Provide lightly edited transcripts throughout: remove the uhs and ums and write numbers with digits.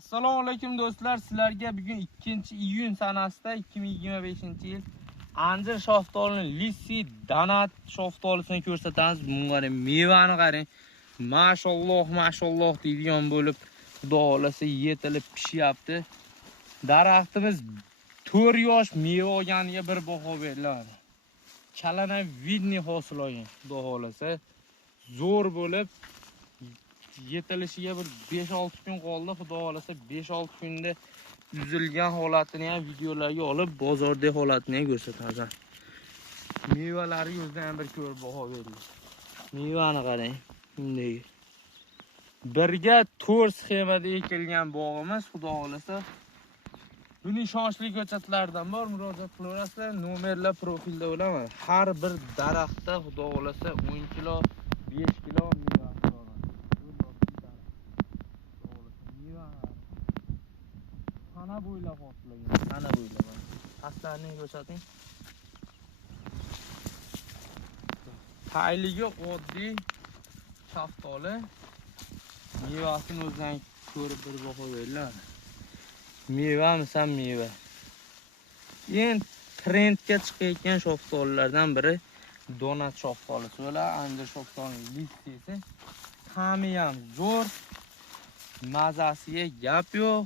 Assalomu alaykum do'stlar, sizlarga bugun 2-iyun sanasida 2025-yil Anjir shaftolining Lissi Donat shaftolisini ko'rsatamiz. Bunga mevani qarang. Mashalloh deydigan bo'lib, xudo xolasa yetilib pishyapti. Daraxtimiz 4 yosh meva olganiga bir baho beriladi. Chalana vidniy hosil olgan, xudo xolasa zo'r bo'lib yetilishiga bir 5-6 kun qoldi. Xudo xolasa 5-6 kunda uzilgan holatini ham videolarga olib, bozordagi holatini ham ko'rsatamiz. Mevalari o'zidan ham bir ko'rib baho berdik. Mevani qarang. Bunday. Birga 4 sxemada ekilgan bog'imiz, xudo xolasa. Buning ishonchli ko'chatlardan bor, murojaat qilaverasizlar. Nomerlar profilda bo'laman. Har bir daraxtda xudo xolasa 10 kilo, 5 kilo meva. Sana bo'ylab hoslagan. Sana bo'ylab. Aslarni ko'rsating. Tayligi oddiy shaftoli. Mevasini o'zdan ko'rib bir baho beriladi. Meva misal meva. Endi trendga chiqayotgan shaftolilardan biri donat shaftolisi bo'ladi. Anjir shaftolining listisi. Ta'mi ham zo'r. Mazasiga gap yo'q.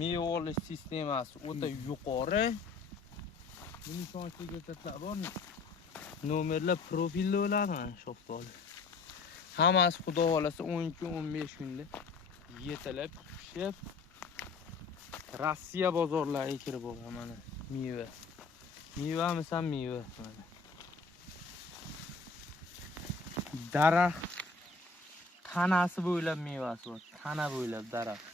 Meva olish sistemasi o'ta yuqori. Buning ishonchli ko'rsatlar bor. Nomerlar profilda bo'ladi shaftoli. Hammasi xudo xolasa 12-15 kunda yetilib, pishib Rossiya bozorlariga kirib bo'lgan mana meva. Meva misal meva mana. Daraxt tanasi bo'ylab mevasi bor. Tana bo'ylab daraxt.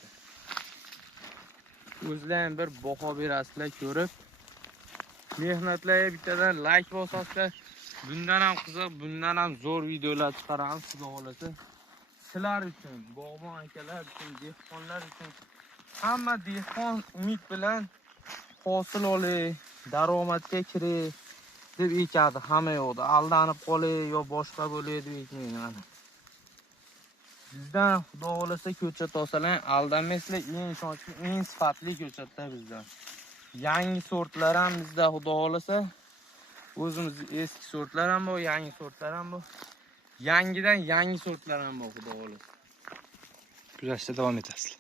O'zlaring bir baho berasizlar ko'rib. Mehnatlarga bittadan like bosasizlar. Bundan ham qiziq, bundan ham zo'r videolar chiqaramiz, xudo xolasa. Sizlar uchun, bog'bon akalar uchun, dehqonlar uchun, hamma dehqon umid bilan hosil olay, daromadga kiray deb ekadi hamma yoqda. Aldanib qolay yo boshqa bo'lay deb ekmayman. Bizdan xudo xolasa ko'chat olsalar, aldanmaysizlar, eng ishonchli, eng sifatli ko'chatlar bizdan. Yangi sortlar ham bizda xudo xolasa. O'zimiz eski sortlar ham bor, yangi sortlar ham bor. Yangidan yangi sortlar ham bor, xudo xolasa. Kurashda davom etasiz.